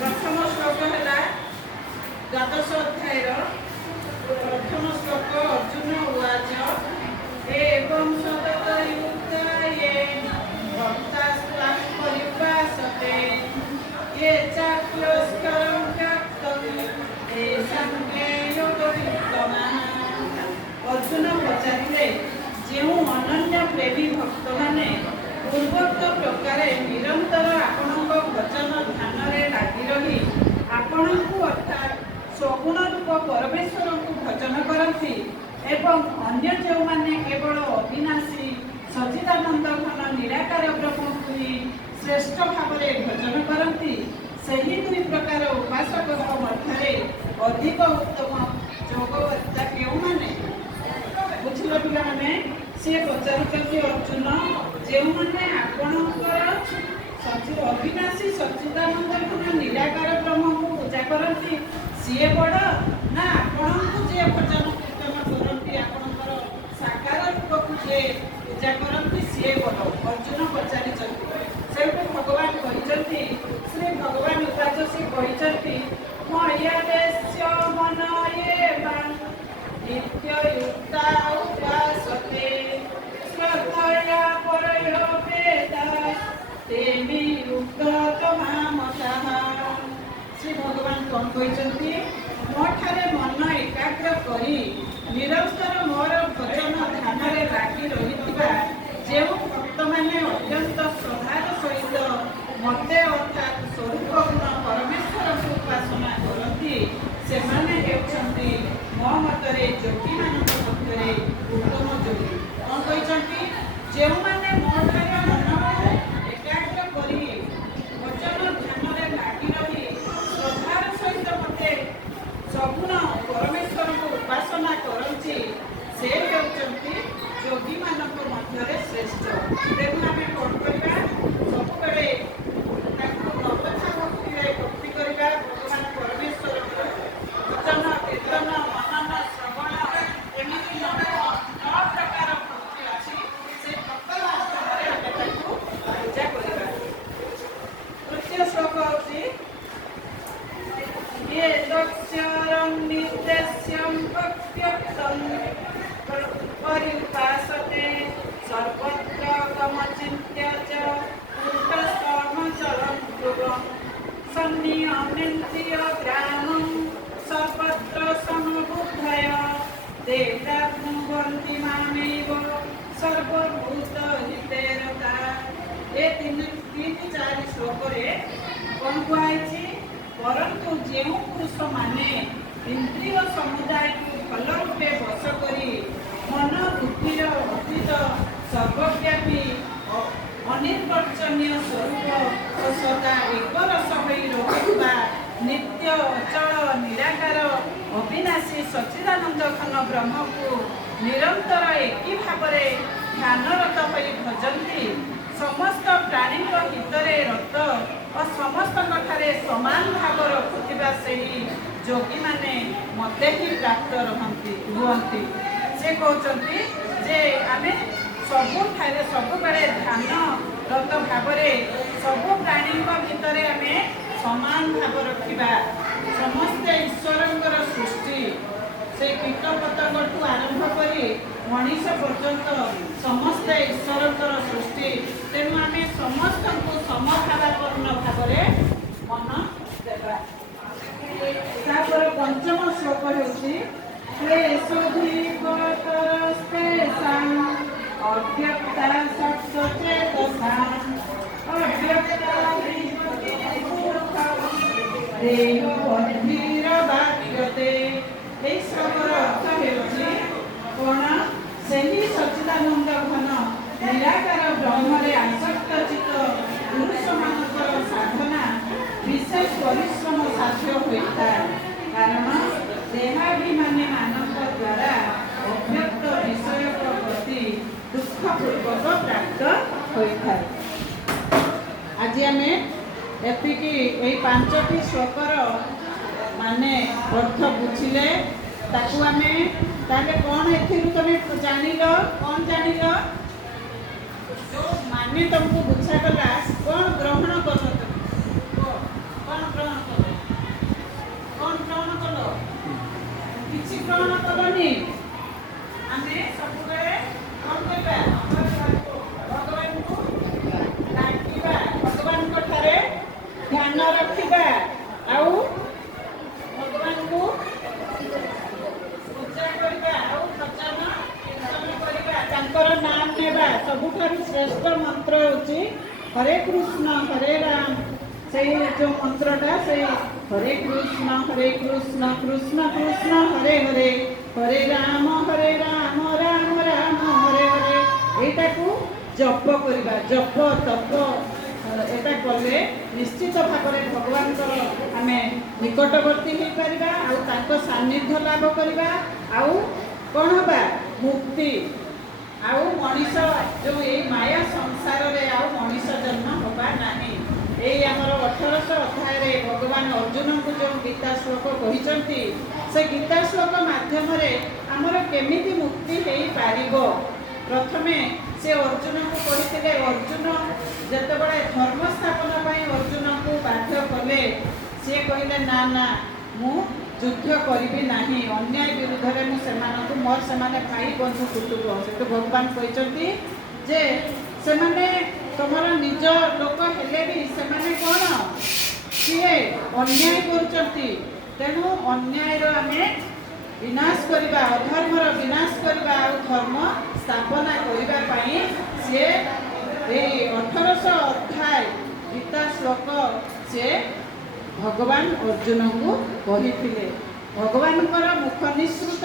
प्रथम श्लोक है द्वादश अध्याय प्रथम श्लोक अर्जुन उवाच एवं सततयुक्ता ये भक्तास्त्वां पर्युपासते ये चाप्यस्करं त्यक्तं तेषां ज्ञेयोगयुक्तमः। अर्जुन पचारिले जो अनन्य प्रेमी भक्त माने पूर्वोक्त प्रकार निरंतर आपणक भजन ध्यान लगी रही आपणକୁ अर्थात सगुण रूप परमेश्वर को भजन करती एवं अन्य जो माने केवल अविनाशी सच्चिदानंद घन निराकार ब्रह्म को ही श्रेष्ठ भाव भजन करती सही दुई प्रकार उपासक मध्य अधिक उत्तम योगवत्ता क्यों माने बुझल पिला माने सी पचारुचंदी अर्जुन जो मैंने आपणकर अविनाशी सच्चिदानंद घन निराकार ब्रह्म को पूजा करती सी बड़ ना आपको जे भजन कीर्तन करती आपणकर साकार रूप को जे पूजा करती सी बड़ अर्जुन पचारि से भगवान कहते श्री भगवान उपाच से कहते मय्यादेश्य मन नित्ययुक्ता उपासते श्रद्धया परयो वेदा तेमि युक्ततमामतः। श्री भगवान कौन कहते मोठारे मन एकाग्र करी निरंतर मोर भजन ध्यान लगी रही जो भक्त मैंने अत्यंत श्रद्धार सहित मते अर्थात स्वरूप गुण परमेश्वर को उपासना करती से मो मतरे योगी मान मध्य उत्तम योगी कौन कहते जो मैंने मोठारे मन एकाग्र करी भजन ध्यान लगी रही श्रद्धार सहित मते सगुण परमेश्वर को उपासना करती से होती योगी मान मध्य श्रेष्ठ। तेणु आम कौन करवा सब नवथा भक्ति भक्ति करवा भगवान परमेश्वर को भजन कीर्तन मनन श्रवण एमती 9 प्रकार भक्ति अच्छी से भक्त माध्यम पूजा करवा। तृतीय श्लोक होती ये लक्ष्यं निर्देश्यं भक्त्यक्तं पर्युपासते सर्वत्र कमचिन्त्य च पुरुषकर्मचरं ध्रुवं सन्नियमेन्द्रिय ग्रामं सर्वत्र समबुद्धय ते प्राप्नुवन्ति मामेव सर्वभूतहिते रताः। ये 3-4 श्लोक कौन कहुई परंतु जो पुरुष माने इंद्रिय समुदाय को भल रूपे वश करी मन बुद्धिर अतीत सर्वव्यापी अनिर्वचनीय स्वरूप और सदा एक रस रहा नित्य अचल निराकार अविनाशी सच्चिदानंद घन ब्रह्म को निरंतर एक ही भाव ध्यानरत हो भजती समस्त प्राणी हितरे रत और समस्त समान भाव रखुवा से योगी माने मते ही प्राप्त रुहंती। से कहते जे आम सबु ध्यान रत भाव सबु प्राणी भितर आम समान भाव रखा समस्ते ईश्वर सृष्टि से कीट पतंग आरंभ कर मनीष पर्यंत समस्ते ईश्वर सृष्टि तेणु आम समस्त को समभावापन्न भाव मन देवा। तापर पंचम श्लोक होती अव्यक्ता सत्सचेतसा अव्यक्ता देवभीरवाक्यते। यही श्लोकर अर्थ होती कौन से ही सच्चिदानंद घन निराकार ब्रह्मरे आसक्त चित्त पुरुष मानकर साधना विशेष परिश्रम साध्य होता है कारण देहाभिमानी मानव द्वारा अव्यक्त विषय प्रति दुखपूर्वक प्राप्त होता है। आज आम एतिकी 5टी श्लोकर माने अर्थ बुझिले ताकू आमे ताले कौन एथिरु तमे जानिल कौन जानिल जो माने तुमको बुझा गला कौन ग्रहण कर कौन ग्रहण कर ମନ ରଖିବା ଆଉ ଭଗବାନଙ୍କୁ ପୂଜା କରିବା ଆଉ ଭଜନ କୀର୍ତ୍ତନ କରିବା, ତାଙ୍କର ନାମ ନେବା। ସବୁଠାରୁ ଶ୍ରେଷ୍ଠ ମନ୍ତ୍ର ହେଉଛି ହରେ କୃଷ୍ଣ ହରେ ରାମ। ସେଇ ଯେଉଁ ମନ୍ତ୍ରଟା ସେଇ ହରେ କୃଷ୍ଣ କୃଷ୍ଣ କୃଷ୍ଣ ହରେ ହରେ, ହରେ ରାମ ରାମ ରାମ ହରେ ହରେ। ଏଇଟାକୁ ଜପ କରିବା। ଜପ ତପ ଏଇଟା କଲେ ନିଶ୍ଚିତ ଭାବରେ ଭଗବାନଙ୍କର ଆମେ ନିକଟବର୍ତ୍ତୀ ହେଇପାରିବା ଆଉ ତାଙ୍କ ସାନ୍ନିଧ୍ୟ ଲାଭ କରିବା। ଆଉ କ'ଣ ହେବା? ମୁକ୍ତି। ଆଉ ମଣିଷ ଯେଉଁ ଏଇ ମାୟା ସଂସାରରେ ଆଉ ମଣିଷ ଜନ୍ମ ହେବା ନାହିଁ। ଏଇ ଆମର 1800 ଅଧ୍ୟାୟରେ ଭଗବାନ ଅର୍ଜୁନଙ୍କୁ ଯେଉଁ ଗୀତା ଶ୍ଲୋକ କହିଛନ୍ତି, ସେ ଗୀତା ଶ୍ଲୋକ ମାଧ୍ୟମରେ ଆମର କେମିତି ମୁକ୍ତି ହେଇପାରିବ। ପ୍ରଥମେ ସେ ଅର୍ଜୁନଙ୍କୁ କହିଥିଲେ। ଅର୍ଜୁନ ଯେତେବେଳେ ଧର୍ମ ସ୍ଥାପନ ପାଇଁ ଅର୍ଜୁନଙ୍କୁ ବାଧ୍ୟ କଲେ, ସିଏ କହିଲେ ନା ନା ମୁଁ ଯୁଦ୍ଧ କରିବି ନାହିଁ, ଅନ୍ୟାୟ ବିରୁଦ୍ଧରେ ମୁଁ ସେମାନଙ୍କୁ, ମୋର ସେମାନେ ଭାଇ ବନ୍ଧୁ କୁଟୁମ୍ବ। ସେଠୁ ଭଗବାନ କହିଛନ୍ତି ଯେ ସେମାନେ ତମର ନିଜ ଲୋକ ହେଲେ ବି ସେମାନେ କ'ଣ, ସିଏ ଅନ୍ୟାୟ କରୁଛନ୍ତି। ତେଣୁ ଅନ୍ୟାୟର ଆମେ ବିନାଶ କରିବା, ଅଧର୍ମର ବିନାଶ କରିବା ଆଉ ଧର୍ମ ସ୍ଥାପନା କରିବା ପାଇଁ ସିଏ ଏଇ 1800 ଅଧ୍ୟାୟ ଗୀତା ଶ୍ଲୋକ ସିଏ ଭଗବାନ ଅର୍ଜୁନଙ୍କୁ କହିଥିଲେ। ଭଗବାନଙ୍କର ମୁଖ ନିଃସୃତ